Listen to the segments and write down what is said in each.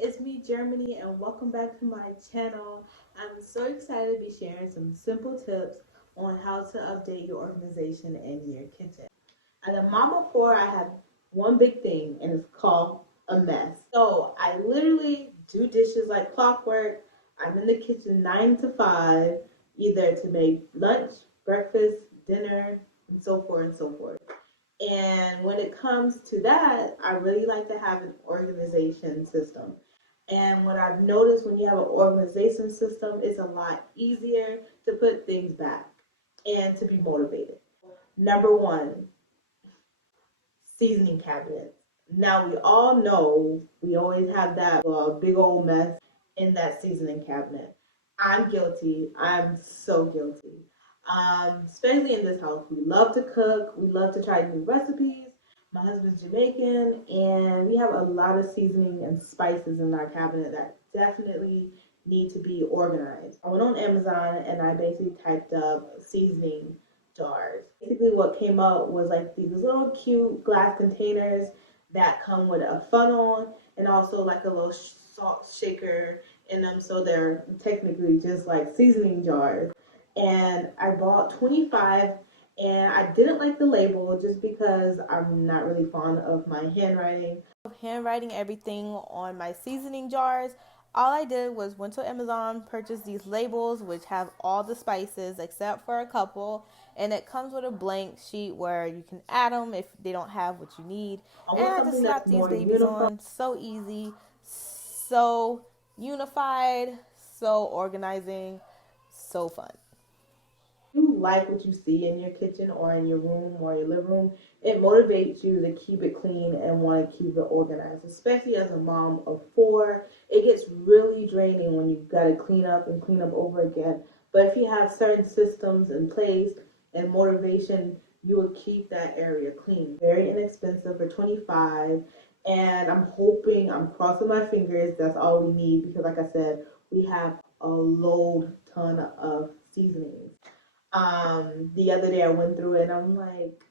it's me, Germany, and welcome back to my channel. I'm so excited to be sharing some simple tips on how to update your organization in your kitchen. As a mom of four, I have one big thing, and it's called a mess. So I literally do dishes like clockwork. I'm in the kitchen 9 to 5, either to make lunch, breakfast, dinner, and so forth and so forth. And when it comes to that, I really like to have an organization system. And what I've noticed when you have an organization system, it's a lot easier to put things back and to be motivated. Number one, seasoning cabinets. Now we all know we always have that big old mess in that seasoning cabinet. I'm guilty. I'm so guilty. Especially in this house, we love to cook. We love to try new recipes. My husband's Jamaican, and we have a lot of seasoning and spices in our cabinet that definitely need to be organized. I went on Amazon and I basically typed up seasoning jars. Basically, what came out was like these little cute glass containers that come with a funnel and also like a little salt shaker in them, so they're technically just like seasoning jars. And I bought 25, and I didn't like the label just because I'm not really fond of my handwriting. Handwriting everything on my seasoning jars. All I did was went to Amazon, purchased these labels which have all the spices except for a couple, and it comes with a blank sheet where you can add them if they don't have what you need. I And want I just something that's slapped these more babies uniform. on. So easy, so unified, so organizing, so fun. You like what you see in your kitchen or in your room or your living room, it motivates you to keep it clean and want to keep it organized. Especially as a mom of four, it gets really draining when you got to clean up over again. But if you have certain systems in place and motivation, you will keep that area clean. Very inexpensive for 25, and I'm crossing my fingers that's all we need because like I said, we have a load ton of seasonings. The other day I went through it and I'm like,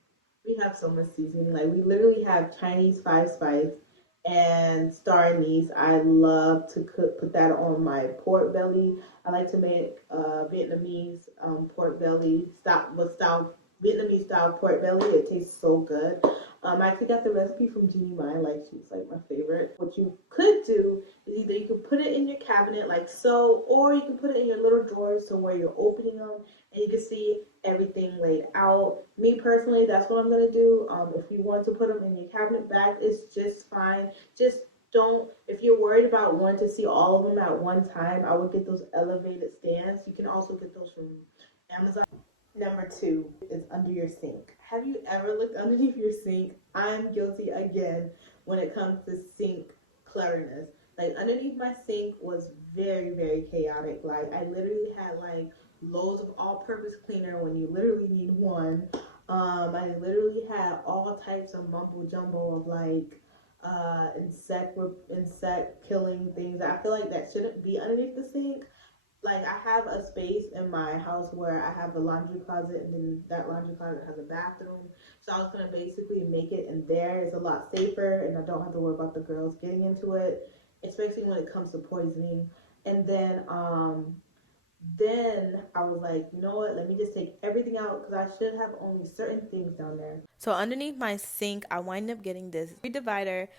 we have so much seasoning. Like we literally have Chinese five spice and star anise. I love to put that on my pork belly. I like to make Vietnamese pork belly style Vietnamese style pork belly. It tastes so good. I actually got the recipe from Jeannie Mai. Like she's like my favorite. What you could do is either you can put it in your cabinet like so, or you can put it in your little drawers so where you're opening them and you can see everything laid out. Me personally, that's what I'm gonna do. If you want to put them in your cabinet back, it's just fine. Just don't, if you're worried about wanting to see all of them at one time, I would get those elevated stands. You can also get those from Amazon. Number two is under your sink. Have you ever looked underneath your sink? I'm guilty again when it comes to sink clutterness. Like underneath my sink was very, very chaotic. Like I literally had like loads of all-purpose cleaner when you literally need one. I literally had all types of mumbo jumbo of like insect killing things. I feel like that shouldn't be underneath the sink. Like I have a space in my house where I have a laundry closet, and then that laundry closet has a bathroom. So I was gonna basically make it in there. It's a lot safer, and I don't have to worry about the girls getting into it, especially when it comes to poisoning. And then I was like, you know what? Let me just take everything out because I should have only certain things down there. So underneath my sink, I wind up getting this divider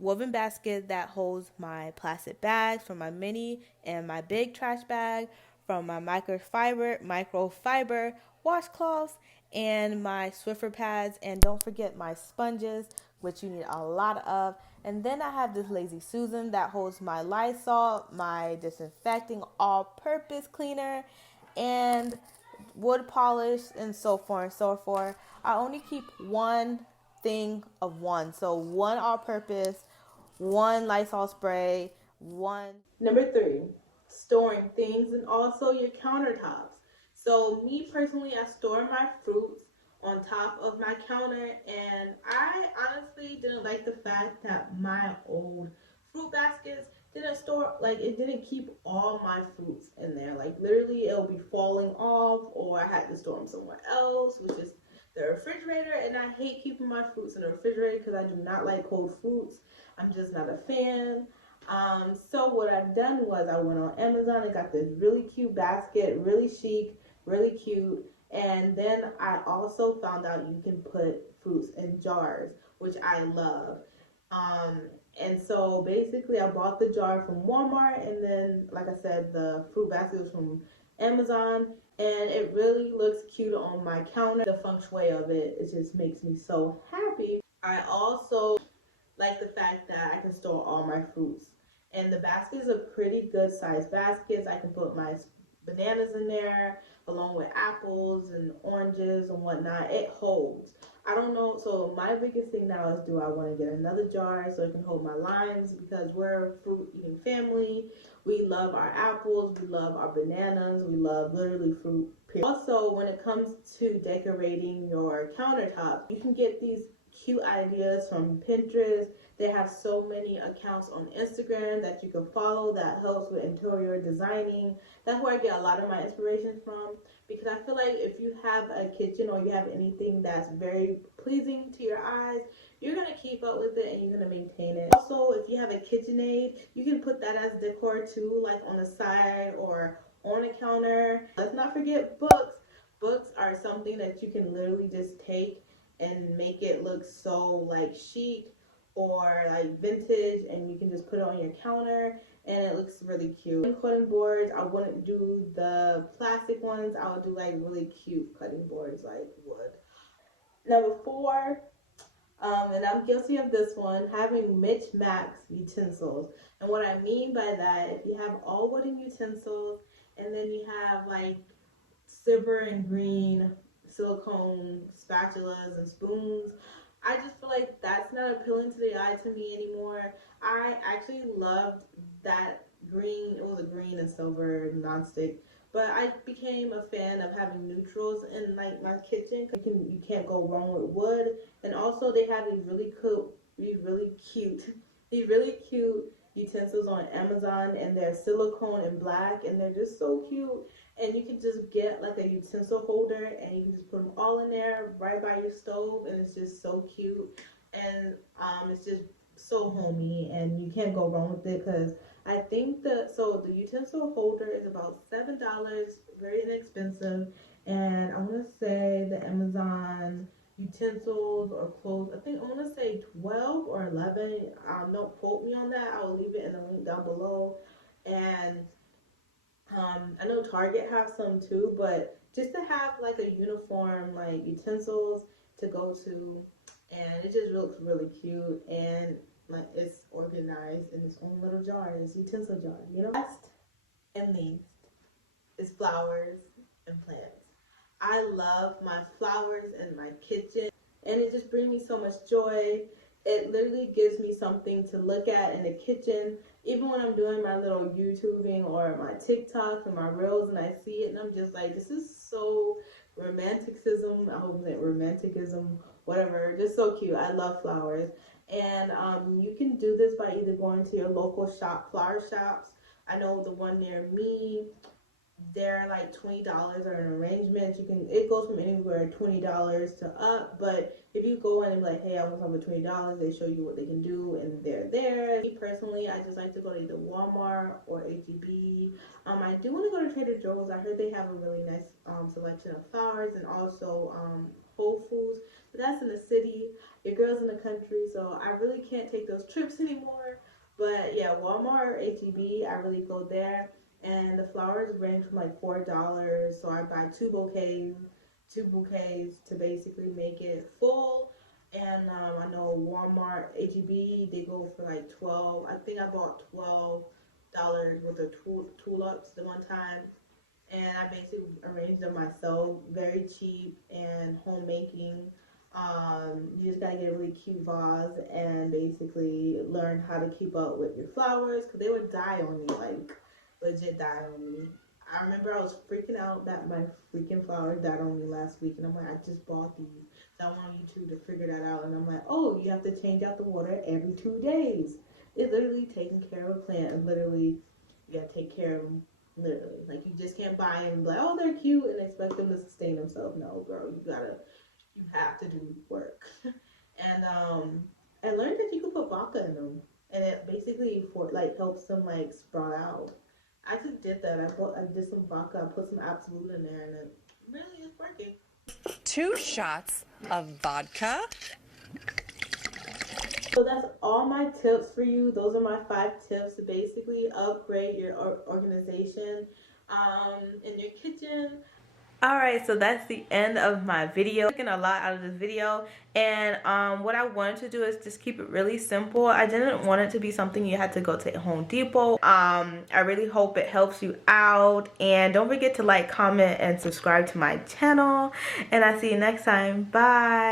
woven basket that holds my plastic bags from my mini and my big trash bag, from my microfiber washcloths, and my Swiffer pads, and don't forget my sponges, which you need a lot of. And then I have this Lazy Susan that holds my Lysol, my disinfecting all-purpose cleaner, and wood polish, and so forth and so forth. I only keep one thing of one. So one all purpose, one Lysol spray, one. Number three, storing things and also your countertops. So me personally, I store my fruits on top of my counter, and I honestly didn't like the fact that my old fruit baskets didn't store, like it didn't keep all my fruits in there. Like literally it'll be falling off, or I had to store them somewhere else, which is the refrigerator. And I hate keeping my fruits in the refrigerator because I do not like cold fruits. I'm just not a fan. So what I've done was I went on Amazon and got this really cute basket, really chic, really cute. And then I also found out you can put fruits in jars, which I love. Um, and so basically, I bought the jar from Walmart, and then, like I said, the fruit basket was from Amazon, and it really looks cute on my counter. The feng shui of it just makes me so happy. I also like the fact that I can store all my fruits. And the baskets are pretty good sized baskets. I can put my bananas in there along with apples and oranges and whatnot. It holds. I don't know. So my biggest thing now is, do I want to get another jar so it can hold my limes, because we're a fruit eating family. We love our apples. We love our bananas. We love literally fruit. Also, when it comes to decorating your countertops, you can get these cute ideas from Pinterest. They have so many accounts on Instagram that you can follow that helps with interior designing. That's where I get a lot of my inspiration from, because I feel like if you have a kitchen or you have anything that's very pleasing to your eyes, you're going to keep up with it and you're going to maintain it. Also, if you have a KitchenAid, you can put that as decor too, like on the side or on a counter. Let's not forget books. Books are something that you can literally just take and make it look so like chic or like vintage, and you can just put it on your counter and it looks really cute. And cutting boards, I wouldn't do the plastic ones. I would do like really cute cutting boards like wood. Number four, and I'm guilty of this one, having Mitch Max utensils. And what I mean by that, if you have all wooden utensils and then you have like silver and green silicone spatulas and spoons, I just feel like that's not appealing to the eye to me anymore. I actually loved that green. It was a green and silver nonstick, but I became a fan of having neutrals in like my kitchen. You can't go wrong with wood. And also they have these really cute utensils on Amazon, and they're silicone and black, and they're just so cute. And you can just get like a utensil holder and you can just put them all in there right by your stove, and it's just so cute. And it's just so homey, and you can't go wrong with it, because I think the utensil holder is about $7, very inexpensive. And I want to say the Amazon utensils or clothes, I think I want to say 12 or 11. Don't quote me on that. I will leave it in the link down below. And I know Target has some too, but just to have like a uniform like utensils to go to, and it just looks really cute, and like it's organized in its own little jar, its utensil jar. Last and least is flowers and plants. I love my flowers in my kitchen, and it just brings me so much joy. It literally gives me something to look at in the kitchen, even when I'm doing my little YouTubing or my TikToks and my reels, and I see it, and I'm just like, this is so romanticism. I hope that romanticism, whatever, just so cute. I love flowers, and you can do this by either going to your local flower shops. I know the one near me, they're like $20 or an arrangement. It goes from anywhere $20 to up, but if you go in and be like, hey, I want something for $20, they show you what they can do, and they're there. Me personally, I just like to go to either Walmart or HEB. I do want to go to Trader Joe's. I heard they have a really nice selection of flowers, and also Whole Foods, but that's in the city. Your girl's in the country, so I really can't take those trips anymore. But yeah, Walmart or HEB, I really go there, and the flowers range from like $4. So I buy two bouquets to basically make it full. And I know Walmart, HEB, they go for like 12. I think I bought $12 worth of tulips the one time, and I basically arranged them myself. Very cheap and homemaking. You just gotta get a really cute vase and basically learn how to keep up with your flowers, because they would die on me, like legit die on me. I remember I was freaking out that my freaking flowers died on me last week, and I'm like, I just bought these. So I want you two to figure that out. And I'm like, oh, you have to change out the water every 2 days. It's literally taking care of a plant, and literally, you gotta take care of them. Literally, like you just can't buy them and be like, oh, they're cute, and expect them to sustain themselves. No, girl, you have to do work. And I learned that you can put vodka in them. and it basically for helps them sprout out. I just did that. I did some vodka. I put some absolute in there, and it really is working. 2 shots of vodka. So that's all my tips for you. Those are my 5 tips to basically upgrade your organization in your kitchen. Alright, so that's the end of my video. I'm taking a lot out of this video, and what I wanted to do is just keep it really simple. I didn't want it to be something you had to go to Home Depot. I really hope it helps you out, and don't forget to like, comment, and subscribe to my channel, and I'll see you next time. Bye.